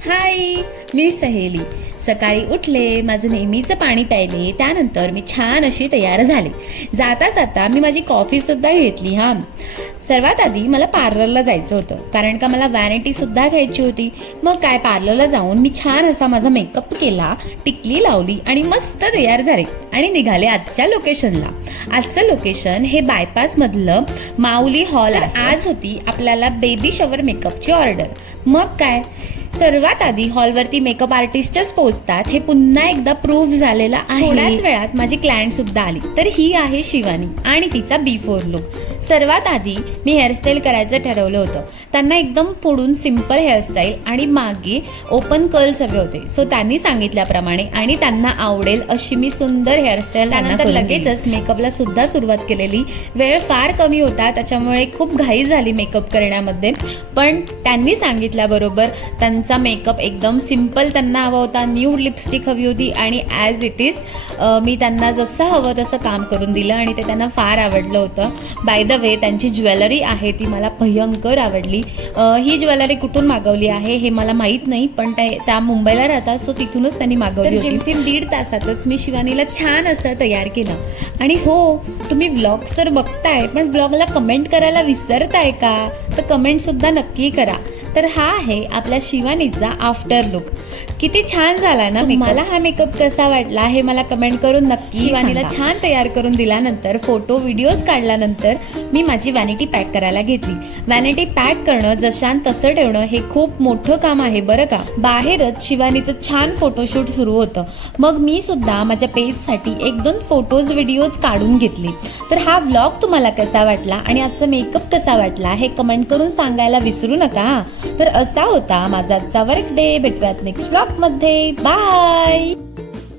हाय, मी सहेली. सकाळी उठले, माझं नेहमीचं पाणी प्यायले, त्यानंतर मी छान अशी तयार झाले. जाता जाता मी माझी कॉफी सुद्धा घेतली. सर्वात आधी मला पार्लरला जायचं होतं, कारण का मला व्हॅनिटी सुद्धा घ्यायची होती. मग काय, पार्लरला जाऊन मी छान असा माझा मेकअप केला, टिकली लावली आणि मस्त तयार झाले आणि निघाले आजच्या लोकेशनला. आजचं लोकेशन हे बायपास मधलं माऊली हॉल. आज होती आपल्याला बेबी शॉवर मेकअपची ऑर्डर. मग काय, सर्वात आधी हॉलवरती मेकअप आर्टिस्टच पोहोचतात हे पुन्हा एकदा प्रूव्ह झालेलं आहे. थोड्याच वेळात माझी क्लायंट सुद्धा आली. तर ही आहे शिवानी आणि तिचा बिफोर लुक. सर्वात आधी मी हेअरस्टाईल करायचं ठरवलं होतं. त्यांना एकदम पुढून सिंपल हेअरस्टाईल आणि मागे ओपन कर्ल्स हवे होते. सो त्यांनी सांगितल्याप्रमाणे आणि त्यांना आवडेल अशी मी सुंदर हेअरस्टाईल त्यानंतर लगेचच मेकअपला सुद्धा सुरुवात केलेली. वेळ फार कमी होता, त्याच्यामुळे खूप घाई झाली मेकअप करण्यामध्ये. पण त्यांनी सांगितल्याबरोबर त्यांचा मेकअप एकदम सिंपल त्यांना हवा होता. न्यूड लिपस्टिक हवी होती आणि ॲज इट इज मी त्यांना जसं हवं तसं काम करून दिलं आणि ते त्यांना फार आवडलं होतं. बाय द वे, त्यांची ज्वेलरी आहे ती मला भयंकर आवडली. ही ज्वेलरी कुठून मागवली आहे हे मला माहीत नाही, पण त्या मुंबईला राहतात, सो तिथूनच त्यांनी मागवली होती. जेमतेम 1.5 तासातच मी शिवानीला छान असं तयार केलं. आणि हो, तुम्ही व्लॉग्स तर बघताय, पण व्लॉगला कमेंट करायला विसरताय का? तर कमेंट सुद्धा नक्की करा. तर हा आहे आपल्या शिवानीचा आफ्टर लुक. किती छान झाला ना. मला हा मेकअप कसा वाटला हे मला कमेंट करून नक्की. शिवानीला छान तयार करून दिल्यानंतर फोटो व्हिडिओज काढल्यानंतर मी माझी व्हॅनिटी पॅक करायला घेतली. व्हॅनिटी पॅक करणं, जशान तसं ठेवणं हे खूप मोठं काम आहे बरं का. बाहेरच शिवानीचं छान फोटोशूट सुरू होतं. मग मी सुद्धा माझ्या पेजसाठी 1-2 फोटोज व्हिडिओज काढून घेतले. तर हा व्लॉग तुम्हाला कसा वाटला आणि आजचा मेकअप कसा वाटला हे कमेंट करून सांगायला विसरू नका. तर असा होता माझा आजचा वर्क डे. भेटूयात नेक्स्ट व्लॉग मध्ये. बाय.